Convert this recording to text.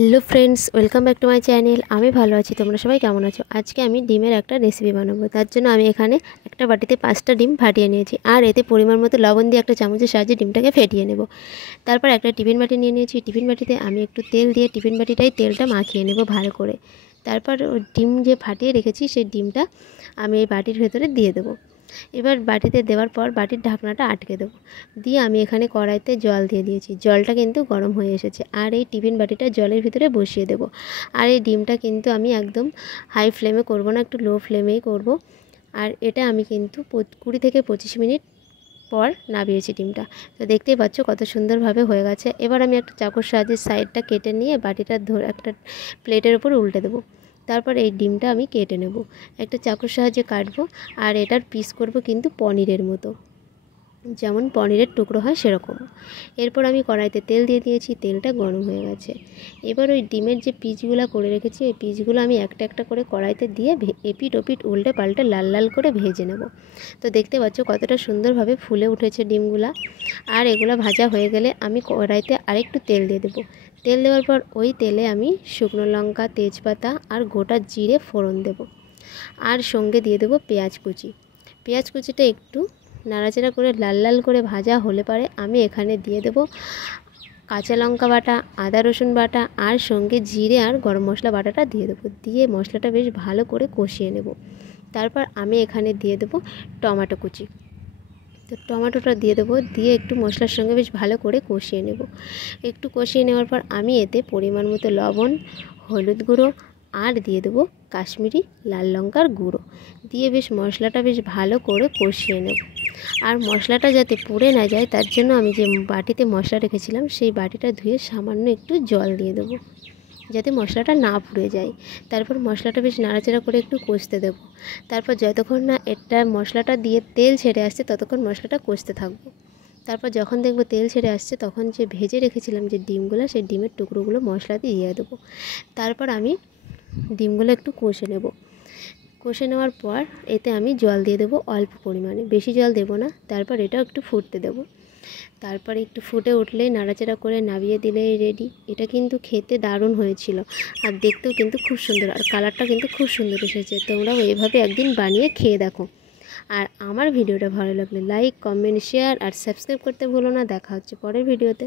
Hello friends, welcome back to my channel. আমি ভালো আছি, তোমরা সবাই কেমন আছো? আজকে আমি ডিমের একটা রেসিপি বানাবো। তার জন্য আমি এখানে একটা বাটিতে 5টা ডিম ফাটিয়ে নিয়েছি, আর এতে পরিমাণ মতো লবণ দিয়ে একটা চামচের সাহায্যে ডিমটাকে ফেটিয়ে নেব। তারপর একটা টিফিন বাটি নিয়ে নিয়েছি। টিফিন বাটিতে আমি একটু তেল দিয়ে টিফিন বাটিটাই তেলটা মাখিয়ে নেব ভালো করে। তারপর ডিম যে ফাটিয়ে রেখেছি সেই ডিমটা আমি এই বাটির ভেতরে দিয়ে দেবো। এবার বাটিতে দেওয়ার পর বাটির ঢাকনাটা আটকে দেবো। দিয়ে আমি এখানে কড়াইতে জল দিয়ে দিয়েছি। জলটা কিন্তু গরম হয়ে এসেছে, আর এই টিফিন বাটিটা জলের ভিতরে বসিয়ে দেবো। আর এই ডিমটা কিন্তু আমি একদম হাই ফ্লেমে করব না, একটু লো ফ্লেমেই করব। আর এটা আমি কিন্তু 20 থেকে 25 মিনিট পর নামিয়েছি ডিমটা। তো দেখতেই পাচ্ছ কত সুন্দরভাবে হয়ে গেছে। এবার আমি একটা চাকুর সাহায্যে সাইডটা কেটে নিয়ে বাটিটা ধরে একটা প্লেটের উপর উল্টে দেবো। তারপর এই ডিমটা আমি কেটে নেব, একটা চাকুর সাহায্যে কাটবো। আর এটার পিস করব কিন্তু পনিরের মতো, যেমন পনিরের টুকরো হয় সেরকম। এরপর আমি কড়াইতে তেল দিয়ে দিয়েছি, তেলটা গরম হয়ে গেছে। এবার ওই ডিমের যে পিসগুলো করে রেখেছি ওই পিসগুলো আমি একটা একটা করে কড়াইতে দিয়ে এপিট ওপিট উল্টে পাল্টে লাল লাল করে ভেজে নেব। তো দেখতে পাচ্ছ কতটা সুন্দরভাবে ফুলে উঠেছে ডিমগুলা। আর এগুলো ভাজা হয়ে গেলে আমি কড়াইতে আরেকটু তেল দিয়ে দেবো। তেল দেওয়ার পর ওই তেলে আমি শুকনো লঙ্কা, তেজপাতা আর গোটা জিরে ফোড়ন দেব। আর সঙ্গে দিয়ে দেবো পেঁয়াজ কুচি। পেঁয়াজ কুচিটা একটু নাড়াচাড়া করে লাল লাল করে ভাজা হলে পরে আমি এখানে দিয়ে দেবো কাঁচা লঙ্কা বাটা, আদা রসুন বাটা, আর সঙ্গে জিরে আর গরম মশলা বাটাটা দিয়ে দেবো। দিয়ে মশলাটা বেশ ভালো করে কষিয়ে নেব। তারপর আমি এখানে দিয়ে দেবো টমেটো কুচি। তো টমেটোটা দিয়ে দেবো, দিয়ে একটু মশলার সঙ্গে বেশ ভালো করে কষিয়ে নেব। একটু কষিয়ে নেওয়ার পর আমি এতে পরিমাণ মতো লবণ, হলুদ গুঁড়ো আর দিয়ে দেবো কাশ্মীরি লাল লঙ্কার গুঁড়ো দিয়ে বেশ মশলাটা বেশ ভালো করে কষিয়ে নেব। আর মশলাটা যাতে পুড়ে না যায় তার জন্য আমি যে বাটিতে মশলা রেখেছিলাম সেই বাটিটা ধুয়ে সামান্য একটু জল দিয়ে দেবো, যাতে মশলাটা না পুড়ে যায়। তারপর মশলাটা বেশ নাড়াচাড়া করে একটু কষতে দেবো। তারপর যতক্ষণ না এটা মশলাটা দিয়ে তেল ছেড়ে আসছে ততক্ষণ মশলাটা কষতে থাকবো। তারপর যখন দেখবো তেল ছেড়ে আসছে তখন যে ভেজে রেখেছিলাম যে ডিমগুলো, সেই ডিমের টুকরোগুলো মশলাতে দিয়ে দেবো। তারপর আমি ডিমগুলো একটু কষে নেব। কষে নেওয়ার পর এতে আমি জল দিয়ে দেবো অল্প পরিমাণে, বেশি জল দেবো না। তারপর এটাও একটু ফুটতে দেবো। তারপরে একটু ফুটে উঠলেই নাড়াচাড়া করে নামিয়ে দিলেই রেডি। এটা কিন্তু খেতে দারুণ হয়েছিল, আর দেখতেও কিন্তু খুব সুন্দর, আর কালারটা কিন্তু খুব সুন্দর এসেছে। তোমরাও এইভাবে একদিন বানিয়ে খেয়ে দেখো। আর আমার ভিডিওটা ভালো লাগলে লাইক, কমেন্ট, শেয়ার আর সাবস্ক্রাইব করতে ভুলো না। দেখা হচ্ছে পরের ভিডিওতে।